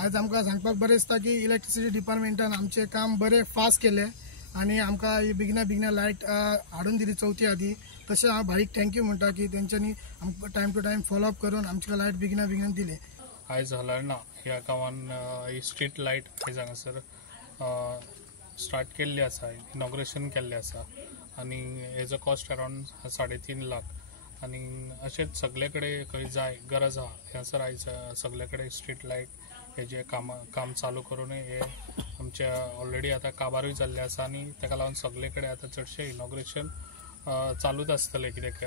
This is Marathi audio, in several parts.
आज आमकां सांगपाक बरें दिसता की इलेक्ट्रिसिटी डिपार्टमेंटान आमचे काम बरें फास्ट केले आणि आमकां बेगिना लायट हाडून दिली चवथी आदी। तशें हांव भाईक थँक्यू म्हणटा की तेंच्यांनी आमकां टायम टू टायम फॉलोअप करून आमच्या लायट बेगिना दिले। आयज हलर्णा ह्या गांवान ही स्ट्रीट लायट आयज हांगासर स्टार्ट केल्ली आसा, इनॉग्रेशन केल्लें आसा आनी हेजो कॉस्ट अरावंड 3.5 लाख आनी अशेंच सगळे कडेन खंय जाय गरज आहा ह्यासर आयज सगळे कडेन स्ट्रीट लायट हेजे काम चालू करून हे आमच्या ऑलरेडी आता काबारूय जाल्ले आसा आनी ताका लागून सगळे कडेन आता चडशे इनॉग्रेशन चालूच आसतले कित्याक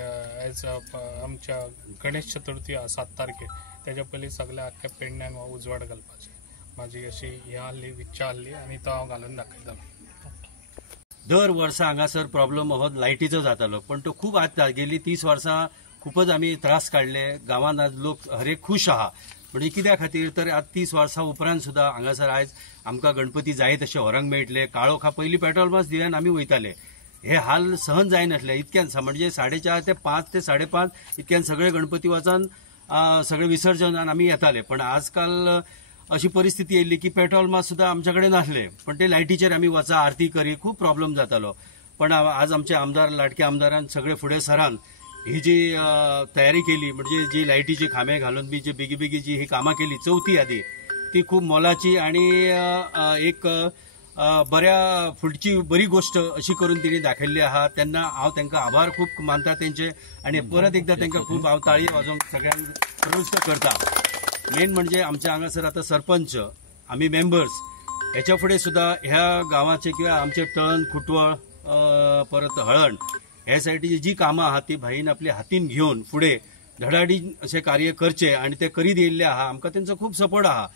एज आमच्या गणेश चतुर्थी 7 तारखेक तेज्या पयलीं सगळ्या आख्या पेडण्यान उजवाड घालपाचें म्हाजी अशी हे आहली इच्छा आहली आनी तो हांव घालून दाखयतालो। दर वर्सा हांगासर प्रॉब्लेम हो लायटीचो जातालो, पण तो खूप आज गेली 30 वर्सां खूपच आमी त्रास काडले। गांवांत आज लोक हरेक खुश आहा, म्हणजे कित्या खातीर तर आज 30 वर्सां उपरांत सुद्दां हांगासर आयज आमकां गणपती जाय तशे व्हरांक मेळटले। काळोखा पयलीं पेट्रोल मास दिल्यान आमी वयताले, हे हाल सहन जायनासले। इतक्यान म्हणजे 4:30 ते 5 ते 5:30 इतक्यान सगळे गणपती वचून सगळे विसर्जनान आमी येताले, पण आजकाल अशी परिस्थिती येयल्ली की पेट्रोल मास सुद्दां आमचे कडेन नासले, पण ते लायटीचेर आमी वचा आरती करी खूप प्रॉब्लेम जातालो। पण आज आमचे आमदार लाडके आमदारान सगळे फुडें सरान ही जी तयारी केली, म्हणजे जी लायटीचे खांबे घालून बी जी बेगी जी ही कामां केली चवथी आदी, ती खूप मोलाची आणि एक बऱ्या फुडची बरी गोष्ट अशी करून तिने दाखयल्ली आहा। तेन्ना हांव तांकां आभार खूप मानता तेंचे आणि परत एकदा तांकां खूप हांव ताळी वाजोवंक सगळ्यांक प्रवृत्त करता। मेन म्हणजे आमच्या हांगासर आता सरपंच आम्ही मेंबर्स ह्याच्या फुडें सुद्दां ह्या गांवाचे किंवा आमचे तळण खुटवळ परत हळण ह्या सायडीची जी कामां आहात ती भाईन आपल्या हातीन घेवन फुडें धडाडी असे कार्य करचे आणि ते करीत येयल्ले आहा। आमकां तेंचो खूप सपोर्ट आहा।